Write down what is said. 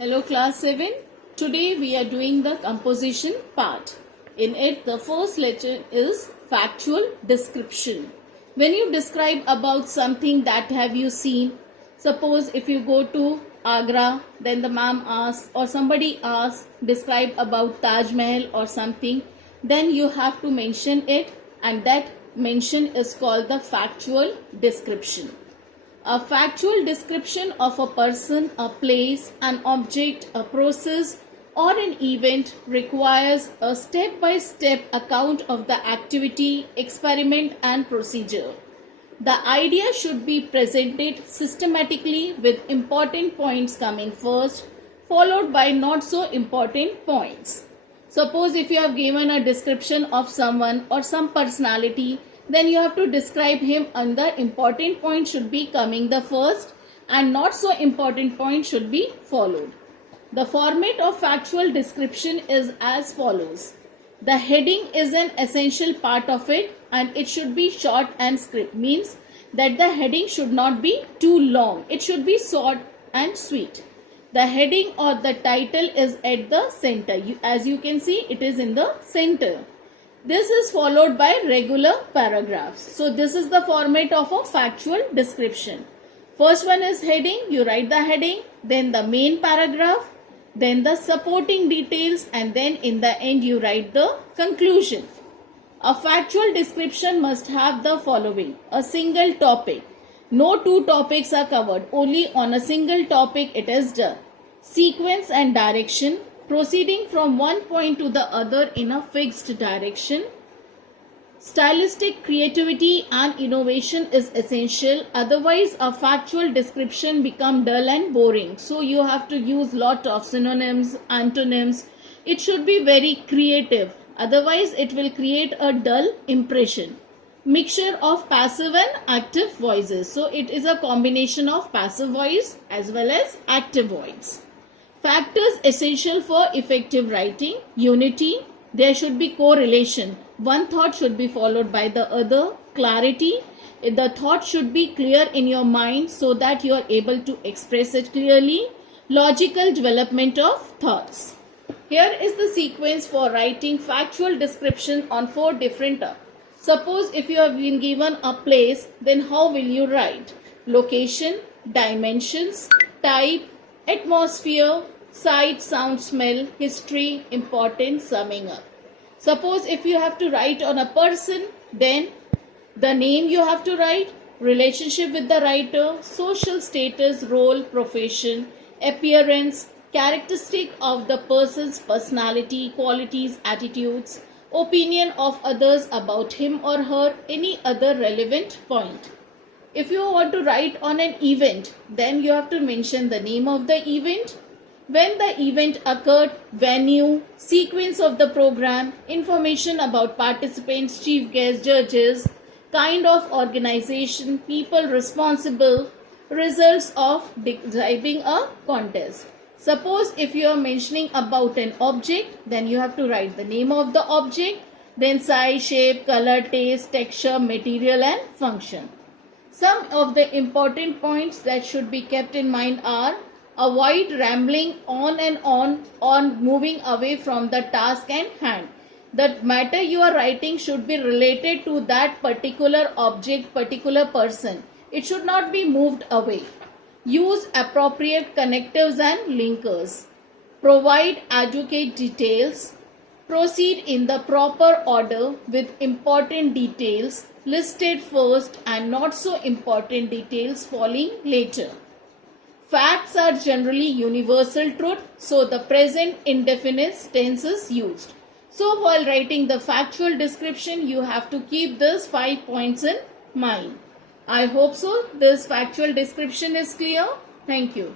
Hello class 7. Today we are doing the composition part. In it the first lesson is factual description. When you describe about something that have you seen, suppose if you go to Agra, then the ma'am asks or somebody asks describe about Taj Mahal or something, then you have to mention it, and that mention is called the factual description. A factual description of a person, a place, an object, a process, or an event requires a step-by-step account of the activity, experiment, and procedure. The idea should be presented systematically with important points coming first, followed by not so important points. Suppose if you have given a description of someone or some personality, then you have to describe him, and the important point should be coming the first and not so important point should be followed. The format of factual description is as follows. The heading is an essential part of it and it should be short and script, means that the heading should not be too long. It should be short and sweet. The heading or the title is at the center. As you can see, it is in the center. This is followed by regular paragraphs. So this is the format of a factual description. First one is heading. You write the heading, then the main paragraph, then the supporting details, and then in the end you write the conclusion. A factual description must have the following. A single topic. No two topics are covered. Only on a single topic it is done. Sequence and direction. Proceeding from one point to the other in a fixed direction. Stylistic creativity and innovation is essential. Otherwise, a factual description becomes dull and boring. So you have to use lot of synonyms, antonyms. It should be very creative. Otherwise, it will create a dull impression. Mixture of passive and active voices. So it is a combination of passive voice as well as active voice. Factors essential for effective writing. Unity. There should be correlation. One thought should be followed by the other. Clarity. The thought should be clear in your mind so that you are able to express it clearly. Logical development of thoughts. Here is the sequence for writing factual description on 4 different terms. Suppose if you have been given a place, then how will you write? Location, dimensions, type, atmosphere, sight, sound, smell, history, important, summing up. Suppose if you have to write on a person, then the name you have to write, relationship with the writer, social status, role, profession, appearance, characteristic of the person's personality, qualities, attitudes, opinion of others about him or her, any other relevant point. If you want to write on an event, then you have to mention the name of the event, when the event occurred, venue, sequence of the program, information about participants, chief guests, judges, kind of organization, people responsible, results of describing a contest. Suppose if you are mentioning about an object, then you have to write the name of the object, then size, shape, color, taste, texture, material and function. Some of the important points that should be kept in mind are: avoid rambling on and on moving away from the task at hand. The matter you are writing should be related to that particular object, particular person. It should not be moved away. Use appropriate connectives and linkers. Provide adequate details. Proceed in the proper order with important details listed first and not so important details falling later. Facts are generally universal truth, so the present indefinite tense is used. So while writing the factual description, you have to keep these 5 points in mind. I hope so this factual description is clear. Thank you.